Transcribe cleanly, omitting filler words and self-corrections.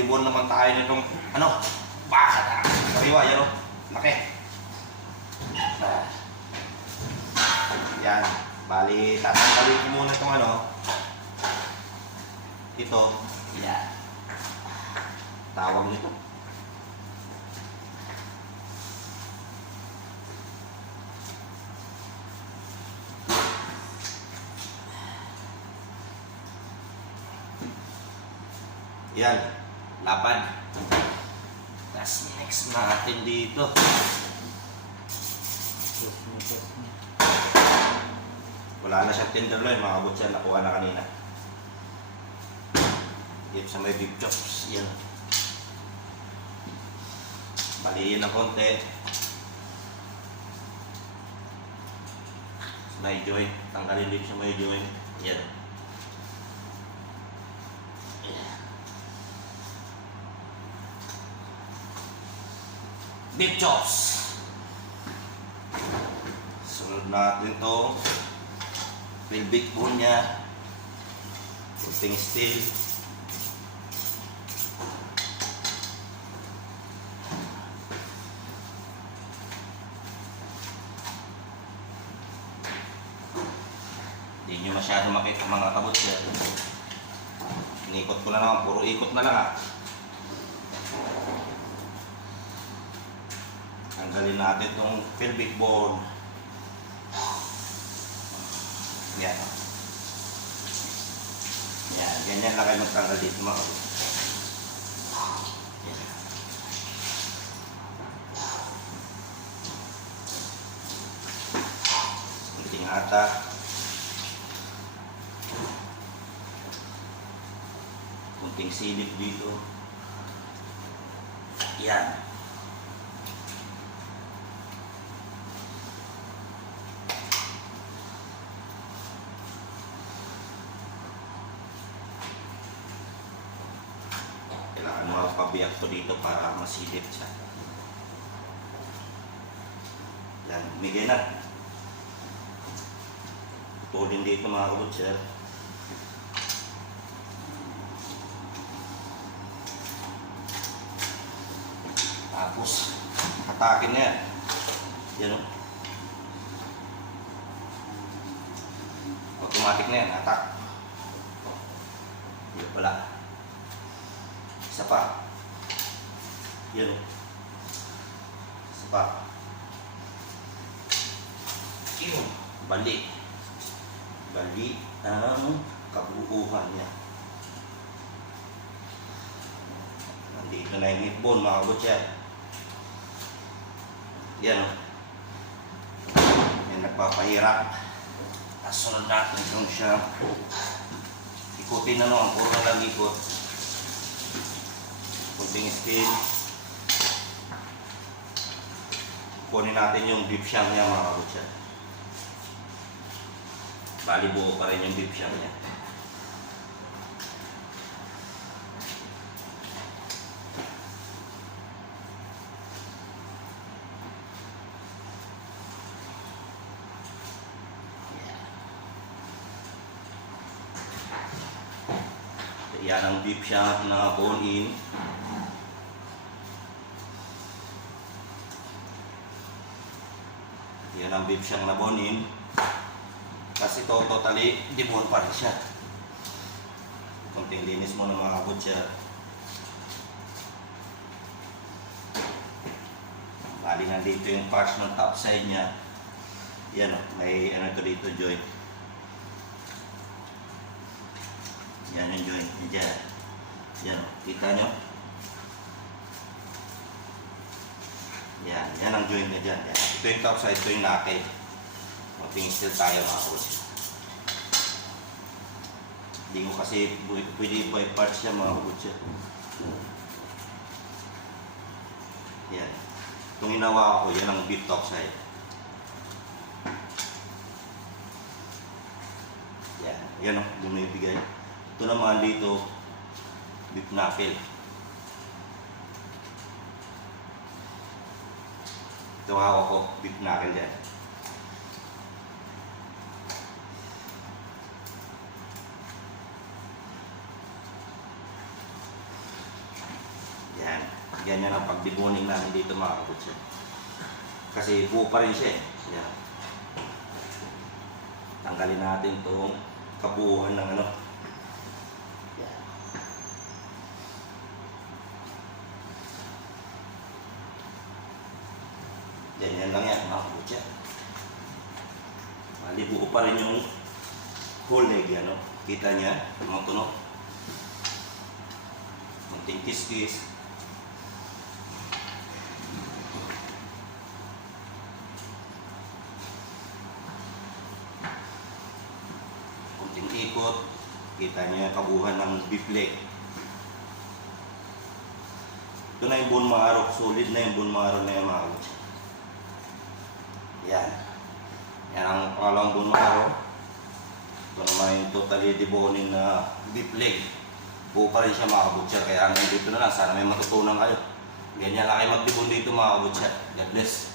magdibon naman tayo nitong ano, baka na. Sariwa, yan o. Laki. Yan. Bali, tatanggalin ko muna itong ano. Ito. Yan. Tawag nito. Yan, lapad. Tapos next natin dito. Wala na siyang tenderloin, mga kabutsa. Nakuha na kanina. Dito sa may beef chops. Yan. Baliin ng konti. May joint. Tanggalin dito sa may joint. Yan. Beef chops. Sunod natin to pelvic bone nya, puting steel, hindi nyo masyado makita mga kabutsa. Inikot ko na naman, puro ikot na lang ah. Tanggalin natin itong pelvic bone. Yan. Yan. Ganyan lang kayo magtanggal dito mga kabutsa. Yan. Kunting ata. Kunting silip dito. Yan. Kailangan mapabiyak ko dito para masilip siya. Yan, migay na. Putulin dito mga kabutsa. Tapos, hatakin na yan. Yan o. Automatic na yan, hatak. Yan pala. Isa pa. Yan o. Isa pa. Yun. Bali. Bali ang kabuuhan niya. Nandito na yung hipbone mga kabutsa. Yan o. Yan nagpapahirap. Tapos sunod natin yung siya. Ikutin na naman. Puro na lang ikot. Kunting steel. Kunin natin yung beef shank niya mga kabutsa. Bali buo pa rin yung beef shank niya. Yan ang beef shank na bone in. Yan ang beef shank na bone in. Kasi ito totally debone pa rin siya. Kunting linis mo ng mga kabutsa. Bali nandito yung parts ng top side niya. Yan o, may ano ito dito joint. Yan yung joint niya dyan. Yan o, kita nyo? Yan, yan ang joint niya dyan. Yan. Ito yung top side, ito yung naked. Mating still tayo mga kabutsa. Hindi ko kasi pwede by parts siya mga kabutsa. Yan. Itong hinawa ko, yan ang beef top side. Yan. Yan o, doon na ibigay. Ito naman dito, beef knuckle. Ito hawak ko, beef knuckle dyan. Ganyan ang pagdiboning namin dito mga kabutcher. Kasi buo pa rin siya eh. Yan. Tanggalin natin itong kabuuan ng ano. Yan. Ganyan lang yan mga kabutcher. Mali buo pa rin yung whole leg, ano? Kita niya, mga tunog. Munting kiss-kiss. Munting ikot. Kita niya kabuhan ng beef leg. Ito na yung bone marrow. Solid na yung bone marrow na yung mga kabutcher. Yan. Yan ang pangalawang bone marrow. Ito naman yung totally deboning na beef leg. Buo pa rin siya mga kabutcher. Kaya hanggang dito na lang. Sana may matutunan kayo. Ganyan lang kayo mag-debone dito mga kabutcher. God bless.